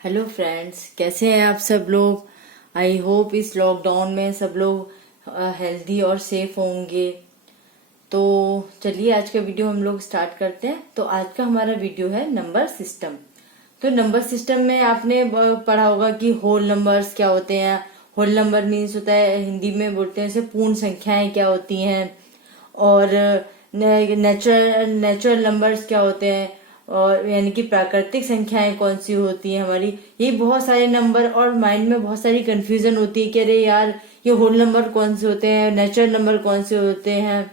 Hello friends, कैसे हैं आप सब लोग। आई होप इस लॉकडाउन में सब लोग हेल्दी और सेफ होंगे। तो चलिए आज का वीडियो हम लोग स्टार्ट करते हैं। तो आज का हमारा वीडियो है नंबर सिस्टम। तो नंबर सिस्टम में आपने पढ़ा होगा कि होल नंबर्स क्या होते हैं। होल नंबर मीन्स होता है, हिंदी में बोलते हैं इसे पूर्ण संख्याएं क्या होती हैं, और नेचुरल नंबर्स क्या होते हैं, और यानी कि प्राकृतिक संख्याएं कौन सी होती हैं हमारी। ये बहुत सारे नंबर और माइंड में बहुत सारी कंफ्यूजन होती है कि अरे यार ये होल नंबर कौन से होते हैं, नेचुरल नंबर कौन से होते हैं,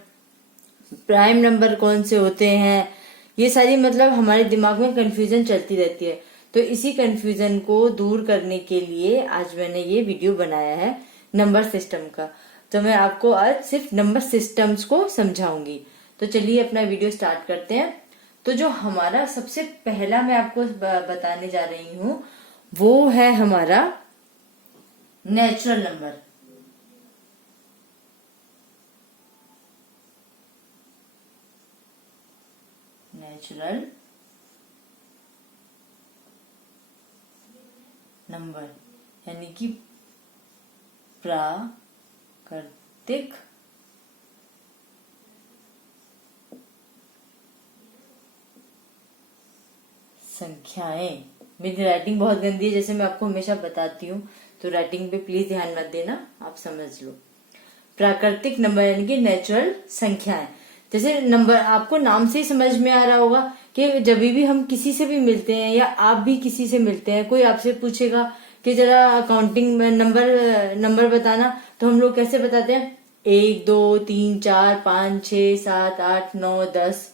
प्राइम नंबर कौन से होते हैं। ये सारी मतलब हमारे दिमाग में कंफ्यूजन चलती रहती है। तो इसी कंफ्यूजन को दूर करने के लिए आज मैंने ये वीडियो बनाया है नंबर सिस्टम का। तो मैं आपको आज सिर्फ नंबर सिस्टम्स को समझाऊंगी। तो चलिए अपना वीडियो स्टार्ट करते हैं। तो जो हमारा सबसे पहला मैं आपको बताने जा रही हूँ वो है हमारा नेचुरल नंबर। नेचुरल नंबर यानी कि प्राकृतिक संख्याएं। मेरी राइटिंग बहुत गंदी है, जैसे मैं आपको हमेशा बताती हूँ, तो राइटिंग पे प्लीज ध्यान मत देना, आप समझ लो। प्राकृतिक नंबर यानी कि नेचुरल संख्याएं। जैसे नंबर आपको नाम से ही समझ में आ रहा होगा कि जब भी हम किसी से भी मिलते हैं या आप भी किसी से मिलते हैं, कोई आपसे पूछेगा कि जरा अकाउंटिंग में नंबर बताना, तो हम लोग कैसे बताते हैं? 1 2 3 4 5 6 7 8 9 10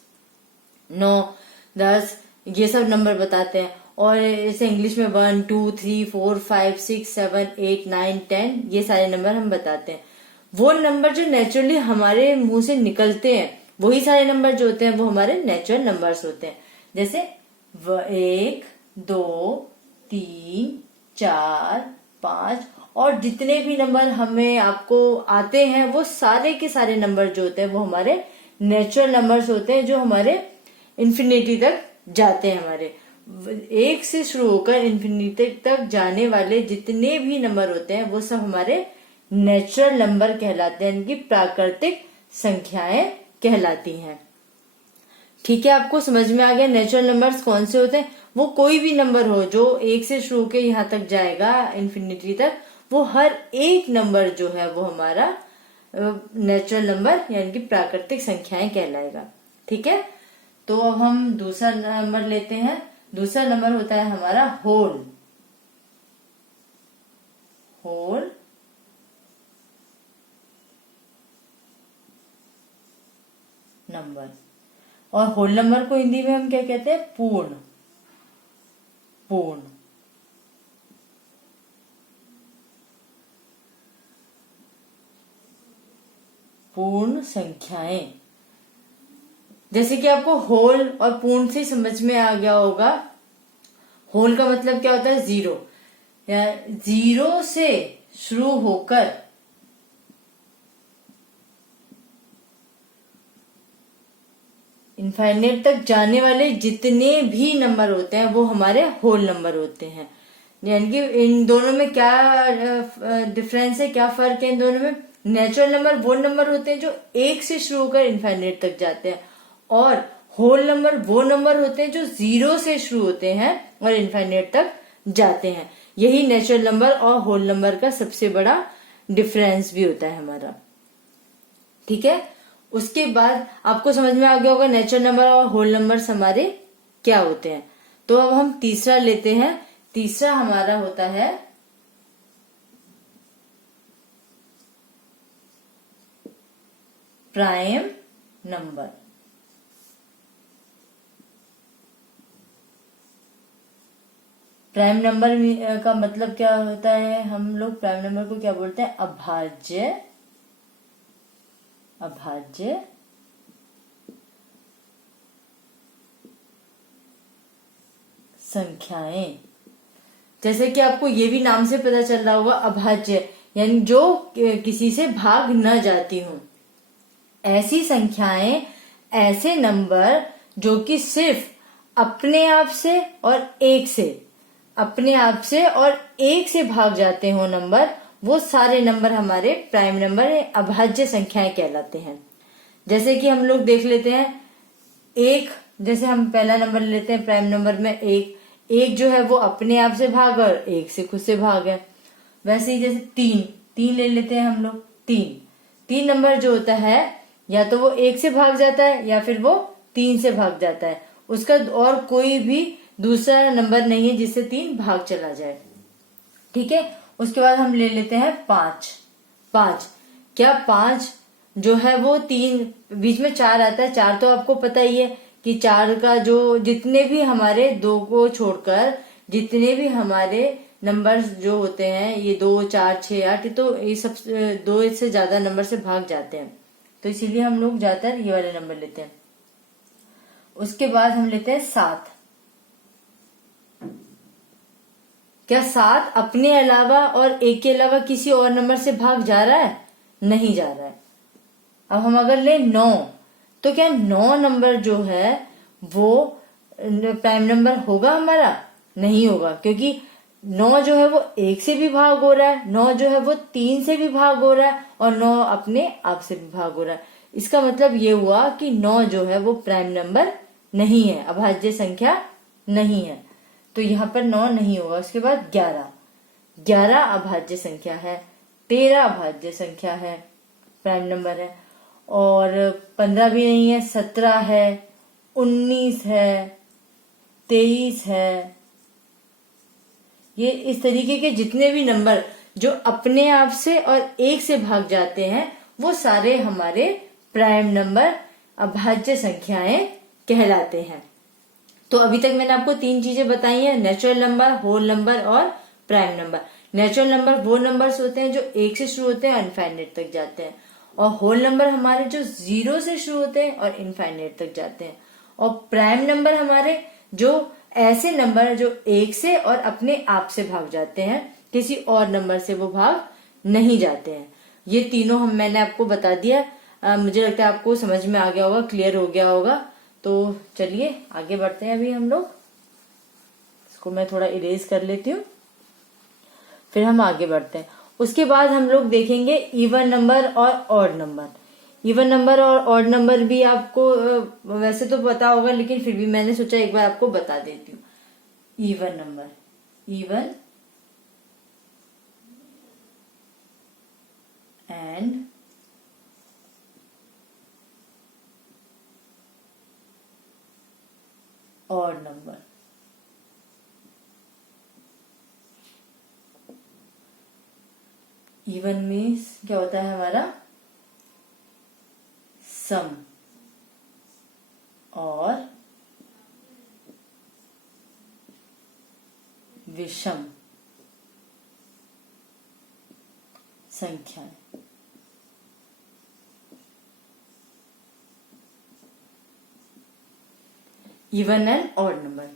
9 10 ये सब नंबर बताते हैं। और जैसे इंग्लिश में 1 2 3 4 5 6 7 8 9 10 ये सारे नंबर हम बताते हैं। वो नंबर जो नेचुरली हमारे मुंह से निकलते हैं, वही सारे नंबर जो होते हैं वो हमारे नेचुरल नंबर्स होते हैं। जैसे 1 2 3 4 5 और जितने भी नंबर हमें आपको आते हैं वो सारे के सारे नंबर जो होते हैं वो हमारे नेचुरल नंबर्स होते हैं, जो हमारे इन्फिनिटी तक जाते हैं। हमारे 1 से शुरू होकर इन्फिनिटी तक जाने वाले जितने भी नंबर होते हैं वो सब हमारे नेचुरल नंबर कहलाते हैं, यानी कि प्राकृतिक संख्याएं कहलाती हैं। ठीक है, आपको समझ में आ गया नेचुरल नंबर्स कौन से होते हैं। वो कोई भी नंबर हो जो 1 से शुरू होकर यहाँ तक जाएगा इन्फिनिटी तक, वो हर एक नंबर जो है वो हमारा नेचुरल नंबर यानी कि प्राकृतिक संख्याएं कहलाएगा। ठीक है, तो अब हम दूसरा नंबर लेते हैं। दूसरा नंबर होता है हमारा होल नंबर। और होल नंबर को हिंदी में हम क्या कहते हैं? पूर्ण पूर्ण संख्याएं। जैसे कि आपको होल और पूर्ण से समझ में आ गया होगा। होल का मतलब क्या होता है? जीरो, या जीरो से शुरू होकर इनफाइनाइट तक जाने वाले जितने भी नंबर होते हैं वो हमारे होल नंबर होते हैं। यानी कि इन दोनों में क्या डिफरेंस है, क्या फर्क है इन दोनों में? नेचुरल नंबर वो नंबर होते हैं जो 1 से शुरू होकर इनफाइनाइट तक जाते हैं, और होल नंबर वो नंबर होते हैं जो 0 से शुरू होते हैं और इनफाइनाइट तक जाते हैं। यही नेचुरल नंबर और होल नंबर का सबसे बड़ा डिफरेंस भी होता है हमारा। ठीक है, उसके बाद आपको समझ में आ गया होगा नेचुरल नंबर और होल नंबर्स हमारे क्या होते हैं। तो अब हम तीसरा लेते हैं। तीसरा हमारा होता है प्राइम नंबर। प्राइम नंबर का मतलब क्या होता है? हम लोग प्राइम नंबर को क्या बोलते हैं? अभाज्य संख्याएं। जैसे कि आपको ये भी नाम से पता चल रहा होगा, अभाज्य यानी जो किसी से भाग न जाती हो। ऐसी संख्याएं, ऐसे नंबर जो कि सिर्फ अपने आप से और 1 से अपने आप से और 1 से भाग जाते हो नंबर, वो सारे नंबर हमारे प्राइम नंबर अभाज्य संख्याएं कहलाते हैं। जैसे कि हम लोग देख लेते हैं, एक, जैसे हम पहला नंबर लेते हैं प्राइम नंबर में एक, एक जो है वो अपने आप से भाग और 1 से खुद से भाग है। वैसे ही जैसे तीन, तीन ले लेते हैं हम लोग, तीन, तीन नंबर जो होता है या तो वो 1 से भाग जाता है या फिर वो 3 से भाग जाता है, उसका और कोई भी दूसरा नंबर नहीं है जिससे 3 भाग चला जाए। ठीक है, उसके बाद हम ले लेते हैं पांच। पांच, क्या पांच जो है वो 3, बीच में 4 आता है, 4 तो आपको पता ही है कि 4 का जो जितने भी हमारे 2 को छोड़कर जितने भी हमारे नंबर्स जो होते हैं, ये 2, 4, 6, 8, तो ये सब 2 से ज्यादा नंबर से भाग जाते हैं, तो इसीलिए हम लोग ज्यादातर ये वाले नंबर लेते हैं। उसके बाद हम लेते हैं 7। क्या 7 अपने अलावा और 1 के अलावा किसी और नंबर से भाग जा रहा है? नहीं जा रहा है। अब हम अगर ले 9, तो क्या 9 नंबर जो है वो प्राइम नंबर होगा हमारा? नहीं होगा, क्योंकि 9 जो है वो 1 से भी भाग हो रहा है, 9 जो है वो 3 से भी भाग हो रहा है और 9 अपने आप से भी भाग हो रहा है। इसका मतलब ये हुआ कि 9 जो है वो प्राइम नंबर नहीं है, अभाज्य संख्या नहीं है, तो यहाँ पर 9 नहीं होगा। उसके बाद 11, 11 अभाज्य संख्या है, 13 अभाज्य संख्या है, प्राइम नंबर है, और 15 भी नहीं है, 17 है, 19 है, 23 है। ये इस तरीके के जितने भी नंबर जो अपने आप से और 1 से भाग जाते हैं वो सारे हमारे प्राइम नंबर अभाज्य संख्याएं कहलाते हैं। तो अभी तक मैंने आपको 3 चीजें बताई हैं, नेचुरल नंबर, होल नंबर और प्राइम नंबर। नेचुरल नंबर वो नंबर्स होते हैं जो 1 से शुरू होते हैं और इनफाइनाइट तक जाते हैं, और होल नंबर हमारे जो 0 से शुरू होते हैं और इनफाइनाइट तक जाते हैं, और प्राइम नंबर हमारे जो ऐसे नंबर जो 1 से और अपने आप से भाग जाते हैं, किसी और नंबर से वो भाग नहीं जाते हैं। ये तीनों मैंने आपको बता दिया। मुझे लगता है आपको समझ में आ गया होगा, क्लियर हो गया होगा। तो चलिए आगे बढ़ते हैं। अभी हम लोग इसको मैं थोड़ा इरेज कर लेती हूँ, फिर हम आगे बढ़ते हैं। उसके बाद हम लोग देखेंगे इवन नंबर और ऑड नंबर। इवन नंबर और ऑड नंबर भी आपको वैसे तो पता होगा, लेकिन फिर भी मैंने सोचा एक बार आपको बता देती हूँ। Even number, even and odd number. Even means क्या होता है हमारा? सम, और विषम संख्याएं। Even and odd number.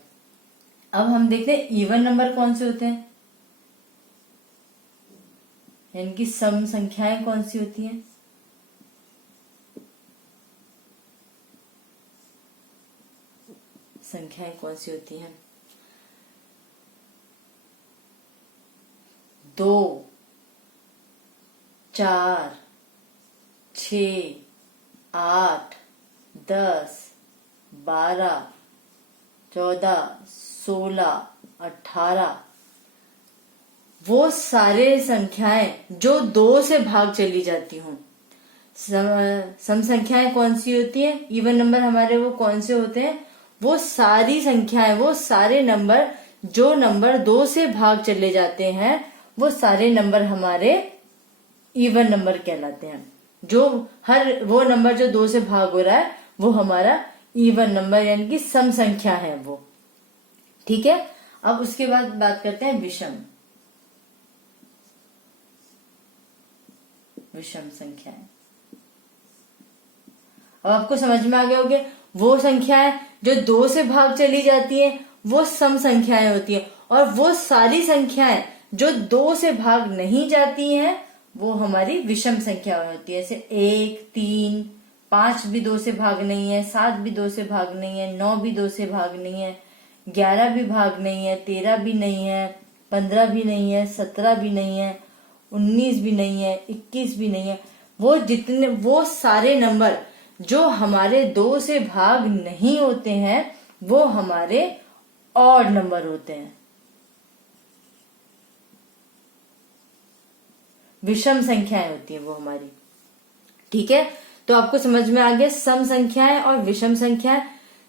अब हम देखते हैं इवन नंबर कौन से होते हैं, यानी कि सम संख्याएं कौन सी होती हैं। संख्याएं कौन सी होती हैं? 2, 4, 6, 8, 10, 12, 14, 16, 18, वो सारे संख्याएं जो 2 से भाग चली जाती हूँ। सम संख्याएं कौन सी होती है? इवन नंबर हमारे वो कौन से होते हैं? वो सारी संख्याएं, वो सारे नंबर जो नंबर 2 से भाग चले जाते हैं, वो सारे नंबर हमारे इवन नंबर कहलाते हैं। जो हर वो नंबर जो 2 से भाग हो रहा है वो हमारा इवन नंबर यानी कि सम संख्या है वो। ठीक है, अब उसके बाद बात करते हैं विषम। विषम संख्याएं। अब आपको समझ में आ गया होगा, वो संख्याएं जो 2 से भाग चली जाती हैं वो सम संख्याएं होती हैं, और वो सारी संख्याएं जो 2 से भाग नहीं जाती हैं वो हमारी विषम संख्या होती है। जैसे 1, 3, 5 भी 2 से भाग नहीं है, 7 भी 2 से भाग नहीं है, 9 भी 2 से भाग नहीं है, 11 भी भाग नहीं है, 13 भी नहीं है, 15 भी नहीं है, 17 भी नहीं है, 19 भी नहीं है, 21 भी नहीं है। वो सारे नंबर जो हमारे 2 से भाग नहीं होते हैं वो हमारे ऑड नंबर होते हैं, विषम संख्याएं होती है वो हमारी। ठीक है, तो आपको समझ में आ गया सम संख्याएं और विषम संख्याएं।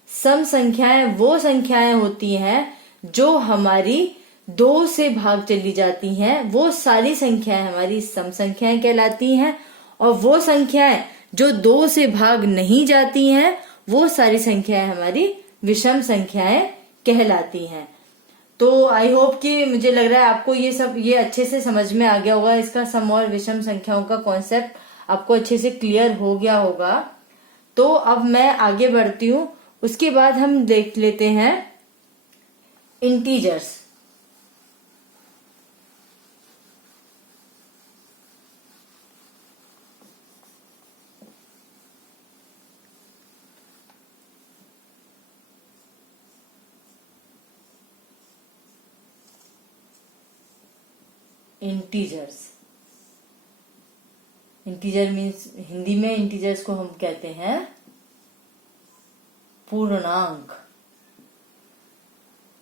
सम संख्याएं वो संख्याएं होती हैं जो हमारी 2 से भाग चली जाती हैं, वो सारी संख्याएं हमारी सम संख्याएं कहलाती हैं। और वो संख्याएं जो 2 से भाग नहीं जाती हैं वो सारी संख्याएं हमारी विषम संख्याएं कहलाती हैं। तो आई होप कि मुझे लग रहा है आपको ये अच्छे से समझ में आ गया होगा, इसका सम और विषम संख्याओं का कॉन्सेप्ट आपको अच्छे से क्लियर हो गया होगा। तो अब मैं आगे बढ़ती हूँ, उसके बाद हम देख लेते हैं इंटीजर्स। इंटीजर मीन्स हिंदी में इंटीजर्स को हम कहते हैं पूर्णांक।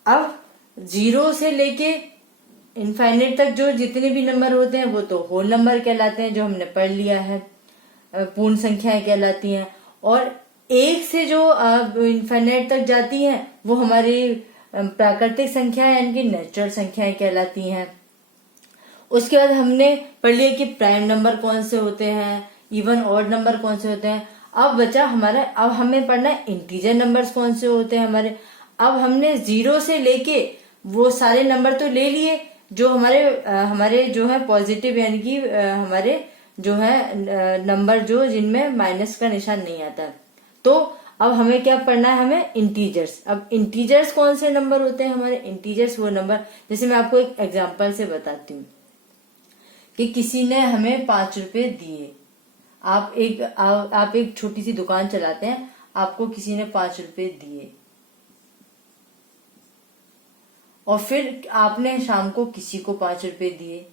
अब 0 से लेके इनफाइनाइट तक जो जितने भी नंबर होते हैं वो तो होल नंबर कहलाते हैं, जो हमने पढ़ लिया है, पूर्ण संख्याएं कहलाती हैं। और 1 से जो इनफाइनाइट तक जाती हैं वो हमारी प्राकृतिक संख्याएं यानी कि नेचुरल संख्याएं कहलाती हैं। उसके बाद हमने पढ़ लिया कि प्राइम नंबर कौन से होते हैं, इवन ऑड नंबर कौन से होते हैं। अब बचा हमारा, अब हमें पढ़ना है इंटीजर नंबर्स कौन से होते हैं हमारे। अब हमने 0 से लेके वो सारे नंबर तो ले लिए जो हमारे जो है पॉजिटिव यानी कि हमारे जो है नंबर जो जिनमें माइनस का निशान नहीं आता। तो अब हमें क्या पढ़ना है, हमें इंटीजर्स। अब इंटीजर्स कौन से नंबर होते हैं हमारे, इंटीजर्स वो नंबर, जैसे मैं आपको एक एग्जांपल से बताती हूँ कि किसी ने हमें 5 रुपए दिए। आप एक छोटी सी दुकान चलाते हैं, आपको किसी ने 5 रुपए दिए और फिर आपने शाम को किसी को 5 रुपए दिए।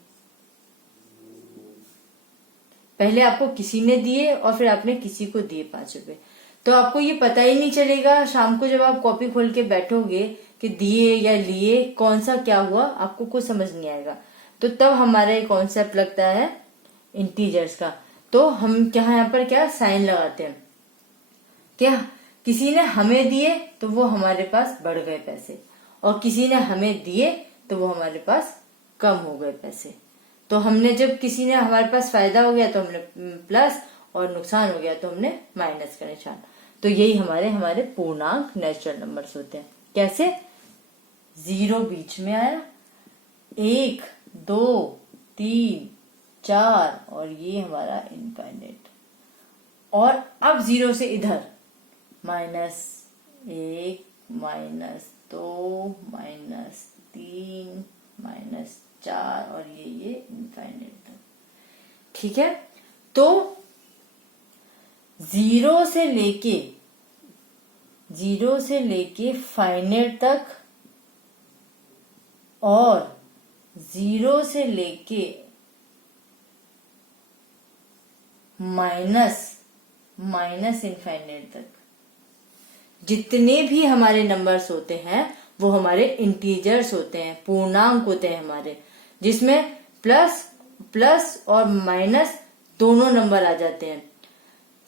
पहले आपको किसी ने दिए और फिर आपने किसी को दिए 5 रुपए। तो आपको ये पता ही नहीं चलेगा शाम को जब आप कॉपी खोल के बैठोगे कि दिए या लिए कौन सा क्या हुआ, आपको कुछ समझ नहीं आएगा। तो तब हमारा एक कॉन्सेप्ट लगता है इंटीजर्स का। तो हम क्या यहाँ पर क्या साइन लगाते हैं, क्या किसी ने हमें दिए तो वो हमारे पास बढ़ गए पैसे, और किसी ने हमें दिए तो वो हमारे पास कम हो गए पैसे। तो हमने जब किसी ने हमारे पास फायदा हो गया तो हमने प्लस, और नुकसान हो गया तो हमने माइनस का निशान। तो यही हमारे पूर्णांक नेचुरल नंबर्स होते हैं। कैसे, 0 बीच में आया, 1 2 3 4 और ये हमारा इनफाइनाइट। और अब 0 से इधर -1 -2 -3 -4 और ये इनफाइनाइट तक। ठीक है, तो 0 से लेके फाइनाइट तक और 0 से लेके माइनस इनफाइनाइट तक जितने भी हमारे नंबर्स होते हैं वो हमारे इंटीजर्स होते हैं, पूर्णांक होते हैं हमारे, जिसमें प्लस और माइनस दोनों नंबर आ जाते हैं।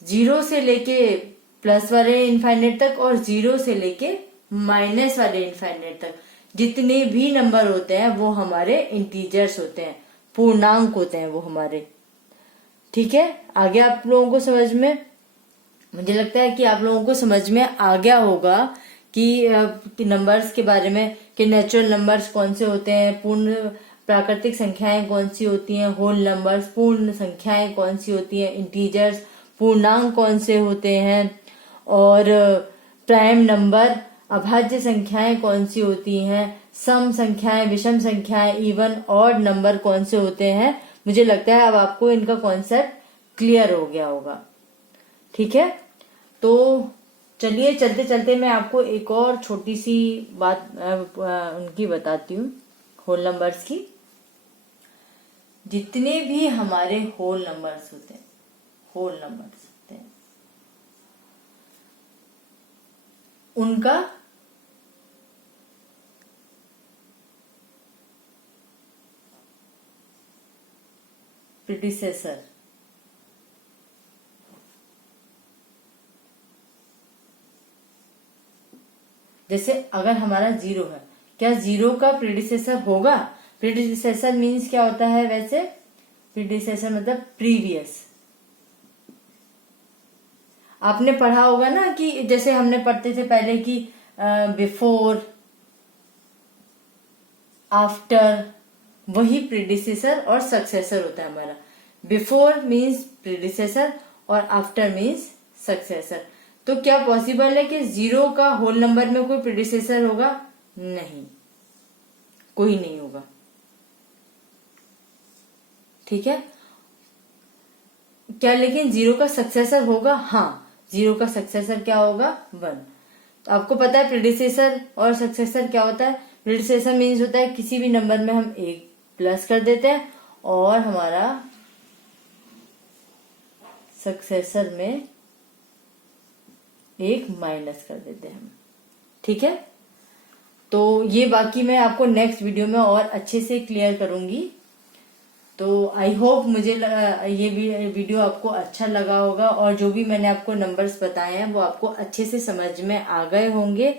0 से लेके प्लस वाले इनफाइनाइट तक और 0 से लेके माइनस वाले इनफाइनाइट तक जितने भी नंबर होते हैं वो हमारे इंटीजर्स होते हैं, पूर्णांक होते हैं वो हमारे। ठीक है, आ गया आप लोगों को समझ में? मुझे लगता है कि आप लोगों को समझ में आ गया होगा कि नंबर्स के बारे में, कि नेचुरल नंबर्स कौन से होते हैं, पूर्ण प्राकृतिक संख्याएं कौन सी होती हैं, होल नंबर्स पूर्ण संख्याएं कौन सी होती हैं, इंटीजर्स पूर्णांक कौन से होते हैं, और प्राइम नंबर अभाज्य संख्याएं कौन सी होती हैं, सम संख्याएं, विषम संख्याएं, इवन ऑड नंबर कौन से होते हैं। मुझे लगता है अब आपको इनका कॉन्सेप्ट क्लियर हो गया होगा। ठीक है, तो चलिए चलते चलते मैं आपको एक और छोटी सी बात उनकी बताती हूँ, होल नंबर्स की। जितने भी हमारे होल नंबर्स होते हैं, उनका प्रीडिसेसर जैसे अगर हमारा 0 है, क्या 0 का प्रीडिसेसर होगा? प्रीडिसेसर मीन्स क्या होता है वैसे? प्रीडिसेसर मतलब प्रीवियस। आपने पढ़ा होगा ना कि जैसे हमने पढ़ते थे पहले कि बिफोर, आफ्टर, वही प्रीडिसेसर और सक्सेसर होता है हमारा। बिफोर मीन्स प्रीडिसेसर और आफ्टर मीन्स सक्सेसर। तो क्या पॉसिबल है कि 0 का होल नंबर में कोई प्रीडिसेसर होगा? नहीं, कोई नहीं होगा। ठीक है। क्या लेकिन 0 का सक्सेसर होगा? हाँ, 0 का सक्सेसर क्या होगा? 1। तो आपको पता है प्रीडिसेसर और सक्सेसर क्या होता है? प्रीडिसेसर मीन्स होता है किसी भी नंबर में हम एक प्लस कर देते हैं और हमारा सक्सेसर में एक माइनस कर देते हैं हम। ठीक है। तो ये बाकी मैं आपको नेक्स्ट वीडियो में और अच्छे से क्लियर करूंगी। तो आई होप मुझे ये वीडियो आपको अच्छा लगा होगा और जो भी मैंने आपको नंबर्स बताए हैं वो आपको अच्छे से समझ में आ गए होंगे।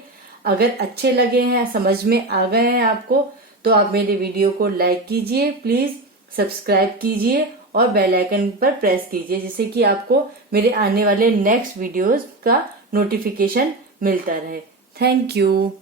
अगर अच्छे लगे हैं, समझ में आ गए हैं आपको, तो आप मेरे वीडियो को लाइक कीजिए, प्लीज सब्सक्राइब कीजिए और बेल आइकन पर प्रेस कीजिए, जिससे कि आपको मेरे आने वाले नेक्स्ट वीडियोस का नोटिफिकेशन मिलता रहे। Thank you.